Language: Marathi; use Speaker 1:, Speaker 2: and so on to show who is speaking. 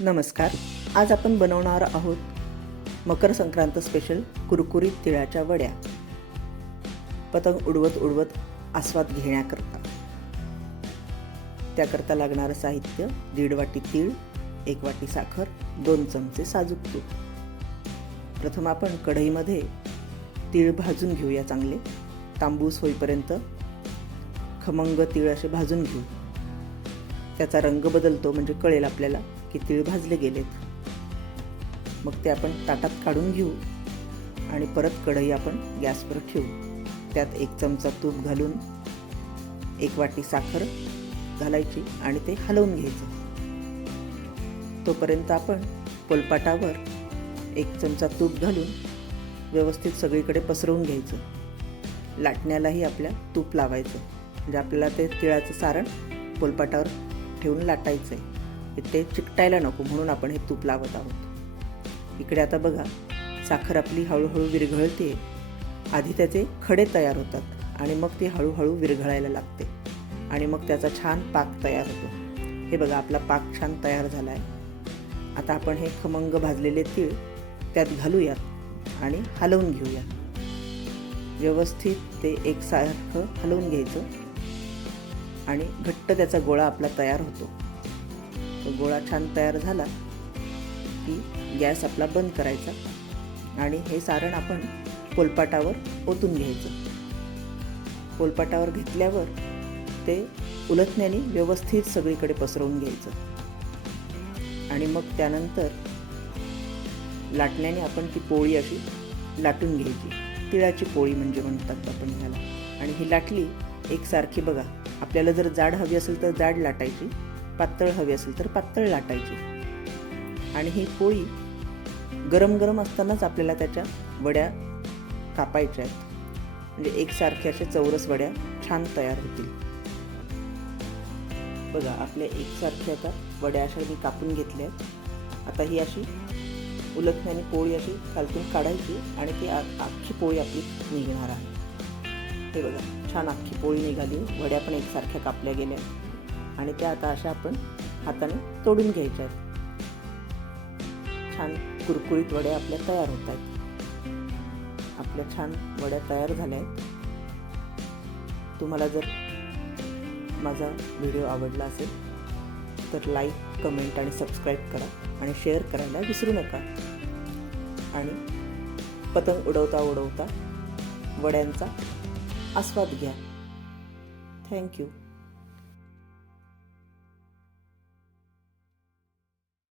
Speaker 1: नमस्कार. आज आपण बनवणार आहोत मकर संक्रांत स्पेशल कुरकुरीत तिळाच्या वड्या. पतंग उडवत उडवत आस्वाद घेण्याकरता. त्याकरता लागणारं साहित्य दीड वाटी तीळ एक वाटी साखर दोन चमचे साजूक तूप. प्रथम आपण कढईमध्ये तीळ भाजून घेऊया चांगले. तांबूस होईपर्यंत खमंग तीळ असे भाजून घेऊ. त्याचा रंग बदलतो म्हणजे कळेल आपल्याला. की तीळ भाजले गेलेत. मग ते आपण ताटात काढून घेऊ आणि परत कढई आपण गॅसवर ठेवू. त्यात एक चमचा तूप घालून एक वाटी साखर घालायची आणि ते हलवून घ्यायचं. तोपर्यंत आपण पोलपाटावर एक चमचा तूप घालून व्यवस्थित सगळीकडे पसरवून घ्यायचं. लाटण्यालाही आपल्या तूप लावायचं. म्हणजे आपल्याला ते तिळाचं सारण पोलपाटावर ठेवून लाटायचं आहे ते चिकटायला नको म्हणून आपण हे तूप लावत आहोत. इकडे आता बघा साखर आपली हळूहळू विरघळते. आधी त्याचे खडे तयार होतात आणि मग ती हळूहळू विरघळायला लागते. आणि मग त्याचा छान पाक तयार होतो. हे बघा आपला पाक छान तयार झाला आहे आता आपण हे खमंग भाजलेले तीळ त्यात घालूयात आणि हलवून घेऊयात. व्यवस्थित ते एकसारखं हलवून घ्यायचं आणि घट्ट त्याचा गोळा आपला तयार होतो. गोळा छान तयार झाला की गॅस आपला बंद करायचा आणि हे सारण आपण पोलपाटावर ओतून घ्यायचं. पोलपाटावर घेतल्यावर ते उलथण्याने व्यवस्थित सगळीकडे पसरवून घ्यायचं. आणि मग त्यानंतर लाटण्याने आपण ती पोळी अशी लाटून घ्यायची. तिळाची पोळी म्हणजे म्हणतात आपण ह्याला. आणि ही लाटली एकसारखी बघा आपल्याला जर जाड हवी असेल तर जाड लाटायची. पातळ हवी असेल तर पातळ लाटायची. आणि ही पोळी गरम गरम असतानाच आपल्याला त्याच्या वड्या कापायच्या आहेत. म्हणजे एकसारख्या अशा चौरस वड्या छान तयार होतील. बघा आपल्या एकसारख्या आता वड्या अशा मी कापून घेतल्या आहेत. आता ही अशी उलटण्याने पोळी अशी खालतून काढायची आणि ती आखी अख्खी पोळी आपली निघणार आहे. हे बघा छान अख्खी पोळी निघाली. वड्या पण एकसारख्या कापल्या गेल्या. आणि त्या आता अशा आपण हाताने तोडून घ्यायच्या आहेत. छान कुरकुरीत वड्या आपल्या तयार होत आहेत. आपल्या छान वड्या तयार झाल्या आहेत. तुम्हाला जर माझा व्हिडिओ आवडला असेल तर लाईक कमेंट आणि सबस्क्राईब करा आणि शेअर करायला विसरू नका. आणि पतंग उडवता उडवता वड्यांचा आस्वाद घ्या. थँक्यू